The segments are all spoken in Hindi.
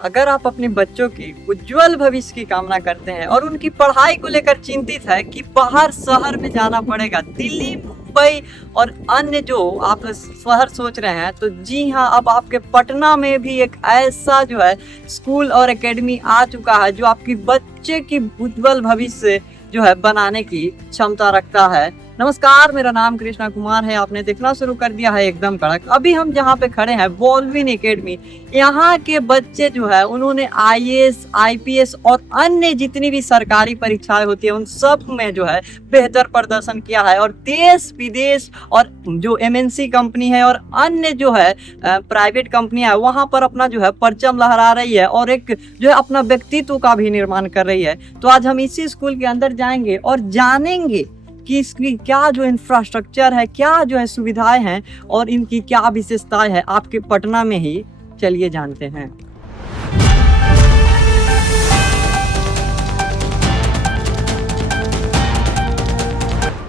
अगर आप अपने बच्चों की उज्जवल भविष्य की कामना करते हैं और उनकी पढ़ाई को लेकर चिंतित है कि बाहर शहर में जाना पड़ेगा, दिल्ली, मुंबई और अन्य जो आप शहर सोच रहे हैं, तो जी हाँ, अब आपके पटना में भी एक ऐसा जो है स्कूल और एकेडमी आ चुका है जो आपकी बच्चे की उज्जवल भविष्य जो है बनाने की क्षमता रखता है। नमस्कार, मेरा नाम कृष्णा कुमार है। आपने देखना शुरू कर दिया है एकदम कड़क। अभी हम जहाँ पे खड़े हैं, बॉलविन एकेडमी, यहाँ के बच्चे जो है उन्होंने आईएएस, आईपीएस और अन्य जितनी भी सरकारी परीक्षाएं होती है उन सब में जो है बेहतर प्रदर्शन किया है और देश विदेश और जो एमएनसी कंपनी है और अन्य जो है प्राइवेट कंपनियां है वहाँ पर अपना जो है परचम लहरा रही है और एक जो है अपना व्यक्तित्व का भी निर्माण कर रही है। तो आज हम इसी स्कूल के अंदर जाएंगे और जानेंगे कि इसकी क्या जो इंफ्रास्ट्रक्चर है, क्या जो है सुविधाएं हैं और इनकी क्या विशेषताएं हैं आपके पटना में ही। चलिए जानते हैं।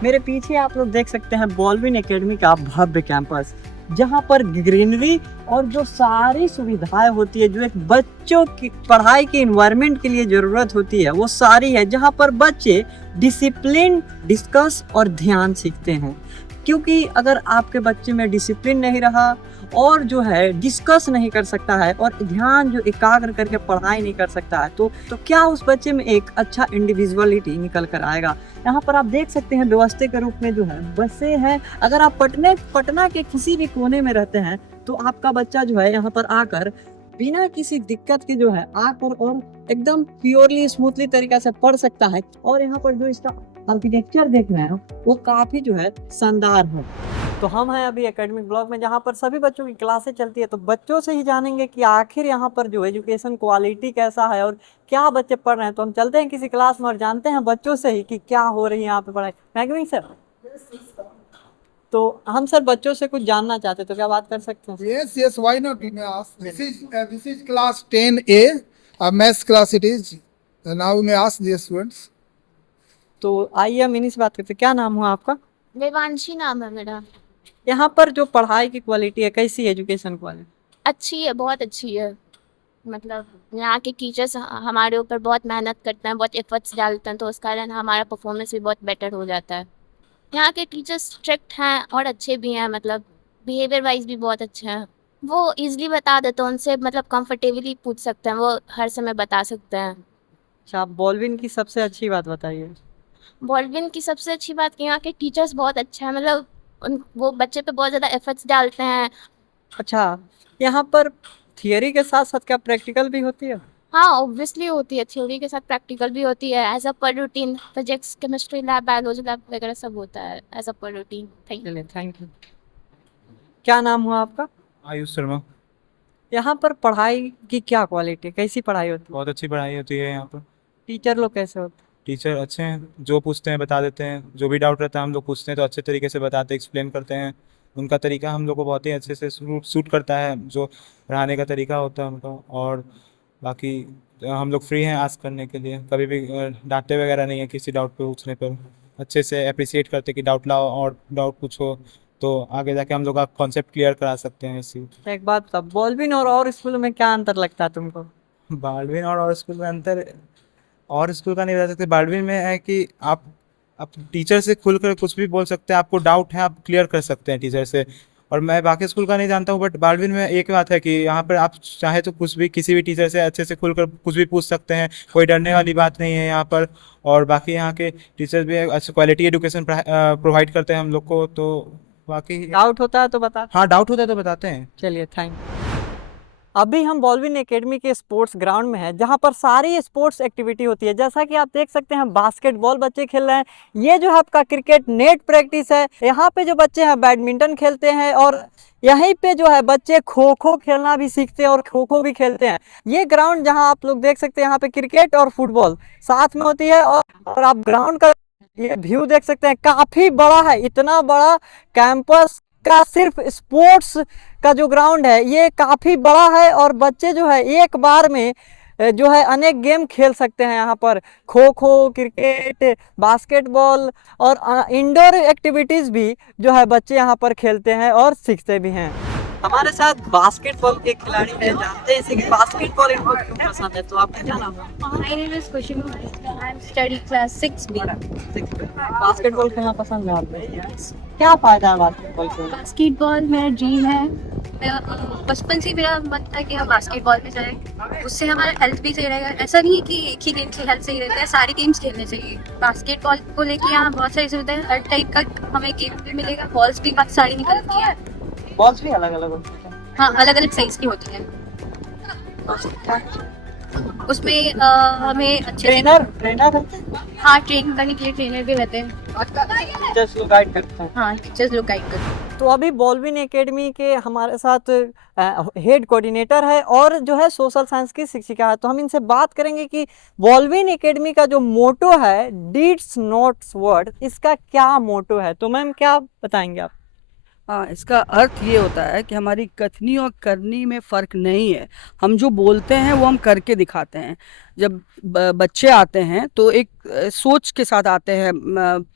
मेरे पीछे आप लोग देख सकते हैं बॉलविन एकेडमी का भव्य कैंपस, जहां पर ग्रीनरी और जो सारी सुविधाएं होती है जो एक बच्चों की पढ़ाई के इन्वायरमेंट के लिए ज़रूरत होती है वो सारी है, जहां पर बच्चे डिसिप्लिन, डिस्कस और ध्यान सीखते हैं। क्योंकि अगर आपके बच्चे में डिसिप्लिन नहीं रहा और जो है डिस्कस नहीं कर सकता है और ध्यान जो एकाग्र करके पढ़ाई नहीं कर सकता है तो क्या उस बच्चे में एक अच्छा इंडिविजुअलिटी निकल कर आएगा। यहाँ पर आप देख सकते हैं व्यवस्था के रूप में जो है बसें हैं। अगर आप पटना के किसी भी कोने में रहते हैं तो आपका बच्चा जो है यहाँ पर आकर बिना किसी दिक्कत के जो है आकर और एकदम प्योरली स्मूथली तरीके से पढ़ सकता है। और यहाँ पर जो इसका आर्किटेक्चर देख रहे हैं वो काफी जो है शानदार है। तो हम हैं अभी एकेडमिक ब्लॉक में, जहाँ पर सभी बच्चों की क्लासें चलती है। तो बच्चों से ही जानेंगे कि आखिर यहाँ पर जो एजुकेशन क्वालिटी कैसा है और क्या बच्चे पढ़ रहे हैं। तो हम चलते हैं किसी क्लास में और जानते हैं बच्चों से ही कि क्या हो रही है यहाँ पे पढ़ाई। मैगविंग सर, तो हम सर बच्चों से कुछ जानना चाहते, तो क्या बात कर सकते हैं? Yes, why not? You may ask. This is class 10A, maths class it is. Now you may ask the students. तो आइए हम इन्हीं से बात करते हैं। क्या नाम हुआ आपका? देवांशी नाम है मेरा। यहाँ पर जो पढ़ाई की क्वालिटी है, कैसी एजुकेशन क्वालिटी? अच्छी है, बहुत अच्छी है। मतलब यहाँ के टीचर्स हमारे ऊपर बहुत मेहनत करते हैं, बहुत एफर्ट्स डालते हैं, तो उस कारण हमारा परफॉर्मेंस भी बहुत बेटर हो जाता है। यहाँ के टीचर्स स्ट्रिक्ट हैं और अच्छे भी हैं, मतलब बिहेवियर वाइज भी बहुत अच्छे हैं। वो इजीली बता देते हैं, उनसे मतलब कंफर्टेबली पूछ सकते हैं, वो हर समय बता सकते हैं। अच्छा, आप बॉलविन की सबसे अच्छी बात बताइए। बॉलविन की सबसे अच्छी बात कि यहाँ के टीचर्स बहुत अच्छे हैं, मतलब वो बच्चे पे बहुत ज़्यादा एफर्ट्स डालते हैं। अच्छा, यहाँ पर थियरी के साथ साथ क्या प्रैक्टिकल भी होती है? हाँ, ऑब्वियसली होती है, थ्योरी के साथ प्रैक्टिकल भी होती है। एज अ पर routine physics, chemistry lab, biology lab वगैरह सब होता है एज अ पर रूटीन। Thank you. क्या नाम हुआ आपका? आयुष शर्मा। यहाँ पर पढ़ाई की क्या क्वालिटी है, कैसी पढ़ाई होती है? बहुत अच्छी पढ़ाई होती है यहाँ पर। टीचर लोग कैसे होते हैं? टीचर अच्छे हैं, जो पूछते हैं बता देते हैं, जो भी डाउट रहता है हम लोग पूछते हैं तो अच्छे तरीके से बताते हैं, एक्सप्लेन करते हैं। उनका तरीका हम लोग को बहुत ही अच्छे से सूट करता है, जो पढ़ाने का तरीका होता है उनका। और बाकी हम लोग फ्री हैं आस्क करने के लिए, कभी भी डांटते वगैरह नहीं है किसी डाउट पे पूछने पर। अच्छे से अप्रिसिएट करते कि डाउट लाओ और डाउट पूछो, तो आगे जाके हम लोग आप कॉन्सेप्ट क्लियर करा सकते हैं इसी। एक बात बता, बॉलविन और स्कूल में क्या अंतर लगता है तुमको? बालविन और स्कूल में अंतर, और स्कूल का नहीं बता सकते। बालविन में है कि आप टीचर से खुलकर कुछ भी बोल सकते हैं, आपको डाउट है आप क्लियर कर सकते हैं टीचर से। और मैं बाकी स्कूल का नहीं जानता हूँ, बट बालविन में एक बात है कि यहाँ पर आप चाहे तो कुछ भी किसी भी टीचर से अच्छे से खुलकर कुछ भी पूछ सकते हैं, कोई डरने वाली बात नहीं है यहाँ पर। और बाकी यहाँ के टीचर्स भी अच्छी क्वालिटी एजुकेशन प्रोवाइड करते हैं हम लोग को। तो बाकी डाउट होता है तो बता। हाँ, डाउट होता है तो बताते हैं। चलिए, थैंक यू। अभी हम बॉलविन एकेडमी के स्पोर्ट्स ग्राउंड में हैं, जहां पर सारी स्पोर्ट्स एक्टिविटी होती है। जैसा कि आप देख सकते हैं बास्केटबॉल बच्चे खेल रहे हैं, ये जो है आपका क्रिकेट नेट प्रैक्टिस है। यहाँ पे जो बच्चे हैं बैडमिंटन खेलते हैं और यहीं पे जो है बच्चे खो खो खेलना भी सीखते हैं और खो खो भी खेलते हैं। ये ग्राउंड जहाँ आप लोग देख सकते हैं, यहाँ पे क्रिकेट और फुटबॉल साथ में होती है। और आप ग्राउंड का ये व्यू देख सकते हैं, काफी बड़ा है। इतना बड़ा कैंपस का सिर्फ स्पोर्ट्स का जो ग्राउंड है ये काफ़ी बड़ा है और बच्चे जो है एक बार में जो है अनेक गेम खेल सकते हैं। यहाँ पर खो खो, क्रिकेट, बास्केटबॉल और इंडोर एक्टिविटीज़ भी जो है बच्चे यहाँ पर खेलते हैं और सीखते भी हैं। हमारे साथ बास्केटबॉल के खिलाड़ी हैं, जानते हैं इसे कि बास्केटबॉल इनको क्यों पसंद है। तो आपका क्या नाम है? My name is Kushbu. I'm studying class 6B. Basketball खेलना पसंद है आपको? क्या फायदा है बास्केटबॉल खेलने? बास्केटबॉल मेरा ड्रीम है। बचपन से मेरा मन था कि हम बास्केटबॉल में जाएं। उससे हमारा हेल्थ भी सही रहेगा। ऐसा नहीं है कि एक ही गेम से हेल्थ सही रहता है, सारे गेम्स खेलने चाहिए। बास्केटबॉल को लेके यहाँ बहुत सारी सुविधाएं, हर टाइप का हमें गेम भी मिलेगा। बॉल्स भी बहुत सारी निकलती हैं। बॉल्स भी अलग अलग होती है? हाँ, अलग अलग साइज की होती हैं। उसमें हमें अच्छे से ट्रेनर रहते हैं? हाँ, ट्रेन करने के लिए ट्रेनर भी रहते हैं। टीचर्स लोग गाइड करते हैं। हाँ, टीचर्स लोग गाइड करते हैं। तो अभी बॉलविन एकेडमी के हमारे साथ हेड कोऑर्डिनेटर है और जो है सोशल साइंस की शिक्षिका है। तो हम इनसे बात करेंगे कि बॉलविन एकेडमी का जो मोटो है डीड्स नॉट वर्ड, इसका क्या मोटो है। तो मैम क्या बताएंगे आप? हाँ, इसका अर्थ ये होता है कि हमारी कथनी और करनी में फ़र्क नहीं है। हम जो बोलते हैं वो हम करके दिखाते हैं। जब बच्चे आते हैं तो एक सोच के साथ आते हैं,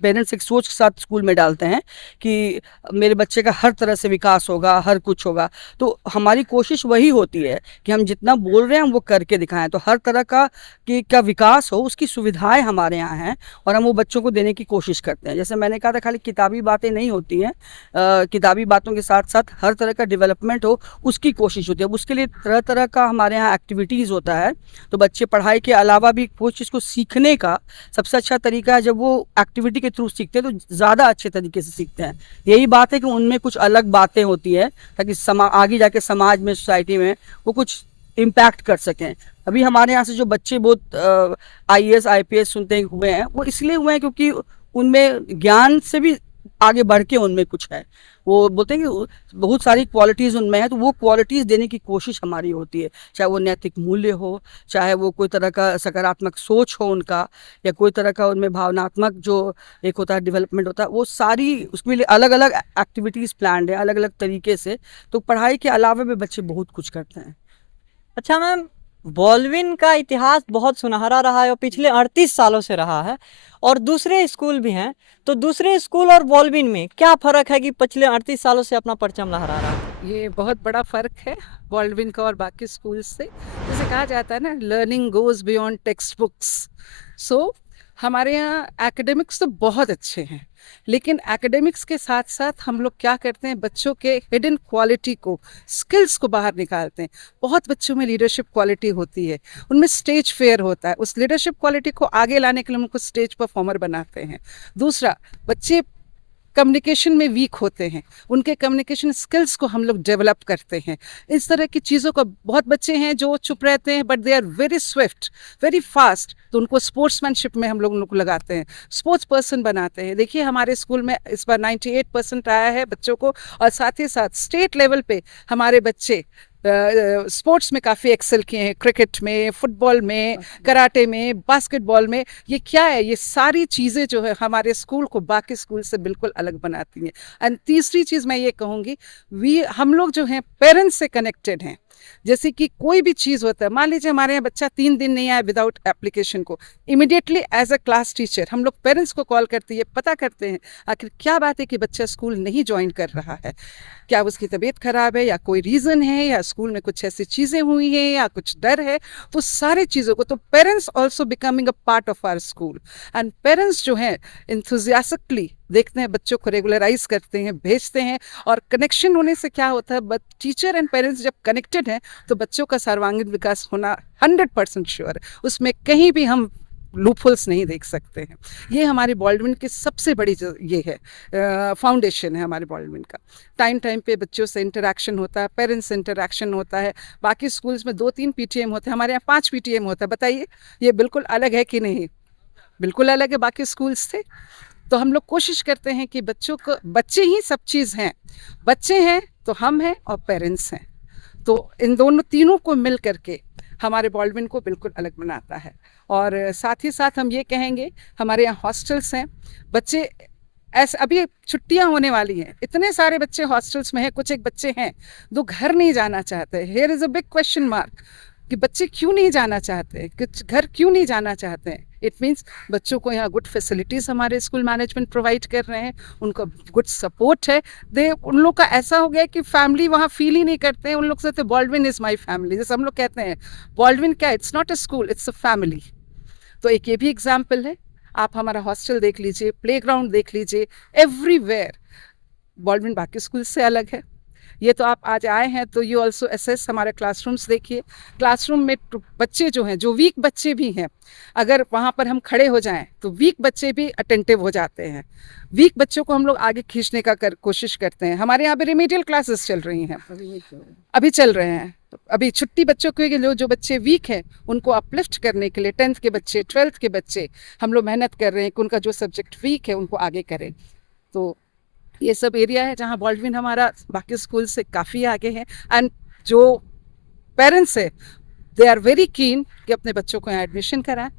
पेरेंट्स एक सोच के साथ स्कूल में डालते हैं कि मेरे बच्चे का हर तरह से विकास होगा, हर कुछ होगा। तो हमारी कोशिश वही होती है कि हम जितना बोल रहे हैं हम वो करके दिखाएं। तो हर तरह का विकास हो, उसकी सुविधाएं हमारे यहाँ हैं और हम वो बच्चों को देने की कोशिश करते हैं। जैसे मैंने कहा था, खाली किताबी बातें नहीं होती हैं, किताबी बातों के साथ साथ हर तरह का डेवलपमेंट हो, उसकी कोशिश होती है। उसके लिए तरह तरह का हमारे यहाँ एक्टिविटीज़ होता है। तो बच्चे पढ़ाई के अलावा भी कोई चीज़ को सीखने का सबसे अच्छा तरीका है जब वो एक्टिविटी के थ्रू सीखते हैं, तो ज़्यादा अच्छे तरीके से सीखते हैं। यही बात है कि उनमें कुछ अलग बातें होती है ताकि आगे जाके समाज में, सोसाइटी में वो कुछ इम्पैक्ट कर सकें। अभी हमारे यहाँ से जो बच्चे बहुत IAS IPS सुनते हुए हैं, वो इसलिए हुए हैं क्योंकि उनमें ज्ञान से भी आगे बढ़ के उनमें कुछ है। वो बोलते हैं कि बहुत सारी क्वालिटीज़ उनमें है, तो वो क्वालिटीज़ देने की कोशिश हमारी होती है। चाहे वो नैतिक मूल्य हो, चाहे वो कोई तरह का सकारात्मक सोच हो उनका, या कोई तरह का उनमें भावनात्मक जो एक होता है डेवलपमेंट होता है, वो सारी उसके लिए अलग अलग एक्टिविटीज़ प्लान्ड है, अलग अलग तरीके से। तो पढ़ाई के अलावा भी बच्चे बहुत कुछ करते हैं। अच्छा मैम, बॉलविन का इतिहास बहुत सुनहरा रहा है और पिछले 38 सालों से रहा है और दूसरे स्कूल भी हैं। तो दूसरे स्कूल और बॉलविन में क्या फ़र्क है कि पिछले 38 सालों से अपना परचम लहरा रहा है? ये बहुत बड़ा फ़र्क है बॉल्डविन का और बाकी स्कूल से। जैसे कहा जाता है ना, learning goes beyond textbooks. So हमारे यहाँ एकेडमिक्स तो बहुत अच्छे हैं, लेकिन एकेडमिक्स के साथ साथ हम लोग क्या करते हैं, बच्चों के हिडन क्वालिटी को, स्किल्स को बाहर निकालते हैं। बहुत बच्चों में लीडरशिप क्वालिटी होती है, उनमें स्टेज फेयर होता है। उस लीडरशिप क्वालिटी को आगे लाने के लिए उनको स्टेज परफॉर्मर बनाते हैं। दूसरा, बच्चे कम्युनिकेशन में वीक होते हैं, उनके कम्युनिकेशन स्किल्स को हम लोग डेवलप करते हैं। इस तरह की चीज़ों को, बहुत बच्चे हैं जो चुप रहते हैं but they are very swift, very fast, तो उनको स्पोर्ट्समैनशिप में हम लोग लगाते हैं, स्पोर्ट्स पर्सन बनाते हैं। देखिए हमारे स्कूल में इस बार 98% आया है बच्चों को, और साथ ही साथ स्टेट लेवल पे हमारे बच्चे स्पोर्ट्स में काफ़ी एक्सेल किए हैं, क्रिकेट में, फुटबॉल में, कराटे में, बास्केटबॉल में। ये क्या है, ये सारी चीज़ें जो है हमारे स्कूल को बाकी स्कूल से बिल्कुल अलग बनाती हैं। एंड तीसरी चीज़ मैं ये कहूँगी, हम लोग जो हैं पेरेंट्स से कनेक्टेड हैं। जैसे कि कोई भी चीज़ होता है, मान लीजिए हमारे यहाँ बच्चा 3 दिन नहीं आया विदाउट एप्लीकेशन को, immediately as a class teacher हम लोग पेरेंट्स को कॉल करते हैं, पता करते हैं आखिर क्या बात है कि बच्चा स्कूल नहीं ज्वाइन कर रहा है, क्या उसकी तबीयत खराब है या कोई रीज़न है या स्कूल में कुछ ऐसी चीज़ें हुई हैं या कुछ डर है। तो सारे चीज़ों को, तो parents also becoming a part of our school. And parents जो हैं इंथुजियास्टिकली देखते हैं, बच्चों को रेगुलराइज करते हैं, भेजते हैं। और कनेक्शन होने से क्या होता है, टीचर एंड पेरेंट्स जब कनेक्टेड हैं तो बच्चों का सर्वांगीण विकास होना 100% श्योर है। उसमें कहीं भी हम लूपहोल्स नहीं देख सकते हैं। ये हमारी बॉल्डविन की सबसे बड़ी ये है फाउंडेशन है हमारे बॉल्डविन का। टाइम टाइम पे बच्चों से इंटरेक्शन होता है, पेरेंट्स से इंटरेक्शन होता है। बाकी स्कूल्स में 2-3 PTM होते हैं, हमारे यहाँ 5 PTM होता है। बताइए ये बिल्कुल अलग है कि नहीं? बिल्कुल अलग है बाकी स्कूल्स से। तो हम लोग कोशिश करते हैं कि बच्चे ही सब चीज़ हैं। बच्चे हैं तो हम हैं और पेरेंट्स हैं, तो इन तीनों को मिल करके हमारे बॉल्डविन को बिल्कुल अलग बनाता है। और साथ ही साथ हम ये कहेंगे, हमारे यहाँ हॉस्टल्स हैं, बच्चे ऐसे अभी छुट्टियां होने वाली हैं, इतने सारे बच्चे हॉस्टल्स में हैं। कुछ एक बच्चे हैं जो घर नहीं जाना चाहते। Here is a big question mark. कि बच्चे क्यों नहीं जाना चाहते, कुछ घर क्यों नहीं जाना चाहते हैं। इट मीन्स बच्चों को यहाँ गुड फैसिलिटीज़ हमारे स्कूल मैनेजमेंट प्रोवाइड कर रहे हैं, उनको गुड सपोर्ट है। उन लोग का ऐसा हो गया कि फैमिली वहाँ फील ही नहीं करते हैं। उन लोग से बॉल्डविन इज़ माई फैमिली, जैसे हम लोग कहते हैं बॉल्डविन क्या, it's not a school, it's a family. तो एक ये भी एग्जाम्पल है। आप हमारा हॉस्टल देख लीजिए, प्लेग्राउंड देख लीजिए, एवरीवेयर बॉल्डविन बाकी स्कूल से अलग है। ये तो आप आज आए हैं तो यू ऑल्सो एसेस हमारे क्लासरूम्स देखिए। क्लासरूम में बच्चे जो हैं, जो वीक बच्चे भी हैं, अगर वहाँ पर हम खड़े हो जाएं तो वीक बच्चे भी अटेंटिव हो जाते हैं। वीक बच्चों को हम लोग आगे खींचने का कोशिश करते हैं। हमारे यहाँ पे रिमेडियल क्लासेस चल रही हैं, अभी चल रहे हैं। अभी छुट्टी बच्चों के लिए जो बच्चे वीक हैं उनको अपलिफ्ट करने के लिए 10th के बच्चे, 12th के बच्चे हम लोग मेहनत कर रहे हैं कि उनका जो सब्जेक्ट वीक है उनको आगे करें। तो ये सब एरिया है जहाँ बॉल्डविन हमारा बाकी स्कूल से काफ़ी आगे है। एंड जो पेरेंट्स है दे आर वेरी कीन कि अपने बच्चों को यहाँ एडमिशन कराएं।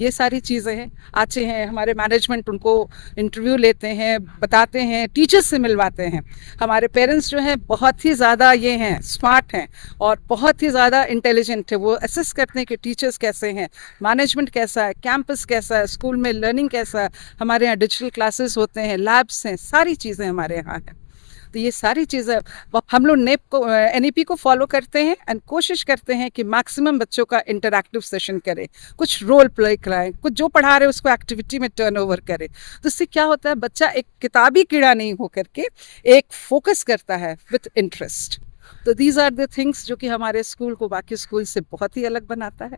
ये सारी चीज़ें हैं, आते हैं हमारे मैनेजमेंट, उनको इंटरव्यू लेते हैं, बताते हैं, टीचर्स से मिलवाते हैं। हमारे पेरेंट्स जो हैं बहुत ही ज़्यादा ये हैं, स्मार्ट हैं और बहुत ही ज़्यादा इंटेलिजेंट है। वो असेस करते हैं कि टीचर्स कैसे हैं, मैनेजमेंट कैसा है, कैंपस कैसा है, स्कूल में लर्निंग कैसा है। हमारे यहाँ डिजिटल क्लासेस होते हैं, लैब्स हैं, सारी चीज़ें हमारे यहाँ हैं। तो ये सारी चीज़ें हम लोग नेप को NEP को फॉलो करते हैं एंड कोशिश करते हैं कि मैक्सिमम बच्चों का इंटरैक्टिव सेशन करें, कुछ रोल प्ले कराएं, कुछ जो पढ़ा रहे उसको एक्टिविटी में टर्न ओवर करें। तो इससे क्या होता है, बच्चा एक किताबी कीड़ा नहीं हो करके एक फोकस करता है विथ इंटरेस्ट। तो दीज आर द थिंग्स जो कि हमारे स्कूल को बाकी स्कूल से बहुत ही अलग बनाता है।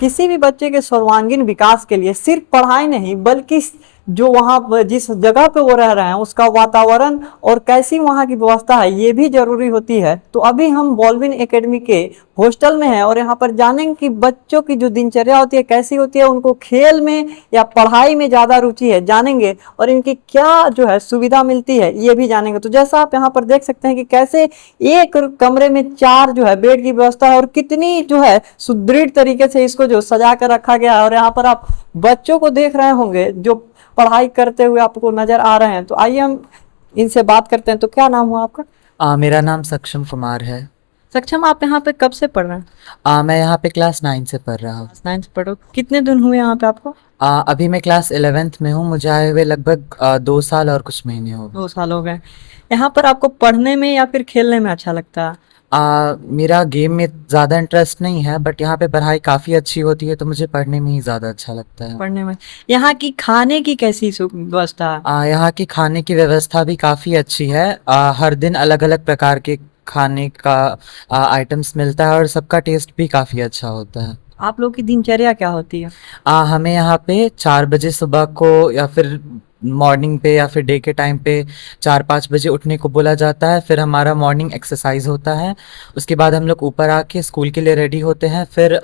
किसी भी बच्चे के सर्वांगीण विकास के लिए सिर्फ पढ़ाई नहीं, बल्कि जो वहाँ जिस जगह पे वो रह रहे हैं उसका वातावरण और कैसी वहाँ की व्यवस्था है ये भी जरूरी होती है। तो अभी हम बॉल्डविन एकेडमी के हॉस्टल में हैं और यहाँ पर जानेंगे कि बच्चों की जो दिनचर्या होती है कैसी होती है, उनको खेल में या पढ़ाई में ज़्यादा रुचि है जानेंगे, और इनकी क्या जो है सुविधा मिलती है ये भी जानेंगे। तो जैसा आप यहाँ पर देख सकते हैं कि कैसे एक कमरे में 4 जो है बेड की व्यवस्था है और कितनी जो है सुदृढ़ तरीके से इसको जो सजा कर रखा गया है। और यहाँ पर आप बच्चों को देख रहे होंगे जो पढ़ाई करते हुए आपको नजर आ रहे हैं। तो आइए हम इनसे बात करते हैं। तो क्या नाम हुआ आपका? मेरा नाम सक्षम कुमार है। सक्षम, आप यहाँ पे कब से पढ़ रहे हैं? मैं यहाँ पे क्लास 9 से पढ़ रहा हूँ। 9 से पढ़ो, कितने दिन हुए यहाँ पे आपको? अभी मैं क्लास 11th में हूँ। मुझे आए हुए लगभग 2 साल और कुछ महीने हो गए। 2 साल हो गए। यहाँ पर आपको पढ़ने में या फिर खेलने में अच्छा लगता है? मेरा गेम में ज़्यादा इंटरेस्ट नहीं है, बट यहाँ पे पढ़ाई काफ़ी अच्छी होती है तो मुझे पढ़ने में ही ज़्यादा अच्छा लगता है। पढ़ने में। यहाँ की खाने की कैसी व्यवस्था है? यहाँ की खाने की व्यवस्था भी काफ़ी अच्छी है। हर दिन अलग अलग प्रकार के खाने का आइटम्स मिलता है और सबका टेस्ट भी काफ़ी अच्छा होता है। आप लोग की दिनचर्या क्या होती है? हमें यहाँ पे 4 बजे सुबह को या फिर मॉर्निंग पे या फिर डे के टाइम पे 4-5 बजे उठने को बोला जाता है। फिर हमारा मॉर्निंग एक्सरसाइज होता है। उसके बाद हम लोग ऊपर आके स्कूल के लिए रेडी होते हैं। फिर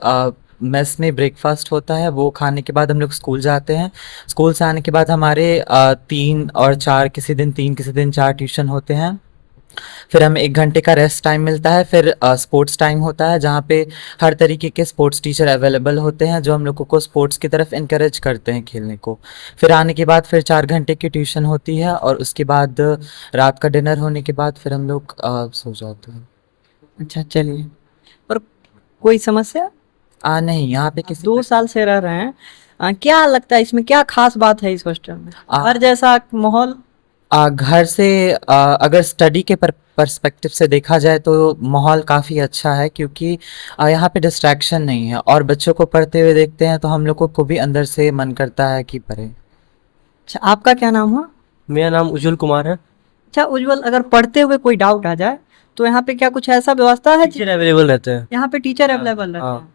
मेस में ब्रेकफास्ट होता है, वो खाने के बाद हम लोग स्कूल जाते हैं। स्कूल से आने के बाद हमारे 3 और 4, किसी दिन 3 किसी दिन 4 ट्यूशन होते हैं। फिर हमें 1 घंटे का रेस्ट टाइम मिलता है। फिर स्पोर्ट्स टाइम होता है जहाँ पे हर तरीके के स्पोर्ट्स टीचर अवेलेबल होते हैं जो हम लोगों को स्पोर्ट्स की तरफ इनकरेज करते हैं खेलने को। फिर आने के बाद फिर 4 घंटे की ट्यूशन होती है और उसके बाद रात का डिनर होने के बाद फिर हम लोग सो जाते हैं। अच्छा, चलिए। और कोई समस्या? नहीं, यहाँ पे किसी 2 साल से रह रहे हैं, क्या लगता है इसमें क्या खास बात है इस हॉस्टल में? घर जैसा माहौल? घर से अगर स्टडी के पर्सपेक्टिव से देखा जाए तो माहौल काफ़ी अच्छा है, क्योंकि यहाँ पे डिस्ट्रैक्शन नहीं है और बच्चों को पढ़ते हुए देखते हैं तो हम लोगों को भी अंदर से मन करता है कि पढ़ें। अच्छा, आपका क्या नाम हुआ? मेरा नाम उज्जवल कुमार है। अच्छा उज्जवल, अगर पढ़ते हुए कोई डाउट आ जाए तो यहाँ पे क्या कुछ ऐसा व्यवस्था है? टीचर अवेलेबल रहते हैं। यहाँ पे टीचर अवेलेबल रहते हाँ। हैं?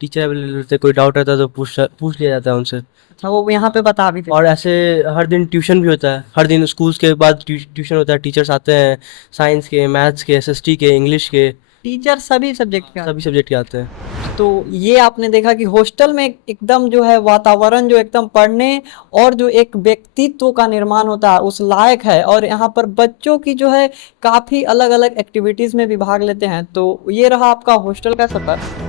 टीचर अवेलेबल रहते हैं, कोई डाउट रहता है तो पूछ लिया जाता है उनसे। अच्छा, वो यहाँ पे बता भी देते और ऐसे हर दिन ट्यूशन भी होता है। हर दिन स्कूल्स के बाद ट्यूशन होता है। टीचर्स आते हैं साइंस के, मैथ्स के, SST के, इंग्लिश के, टीचर सभी सब्जेक्ट का? सभी सब्जेक्ट के आते हैं। तो ये आपने देखा कि हॉस्टल में एकदम जो है वातावरण जो एकदम पढ़ने और जो एक व्यक्तित्व का निर्माण होता है उस लायक है। और यहाँ पर बच्चों की जो है काफ़ी अलग अलग एक्टिविटीज़ में भी भाग लेते हैं। तो ये रहा आपका हॉस्टल का सफ़र।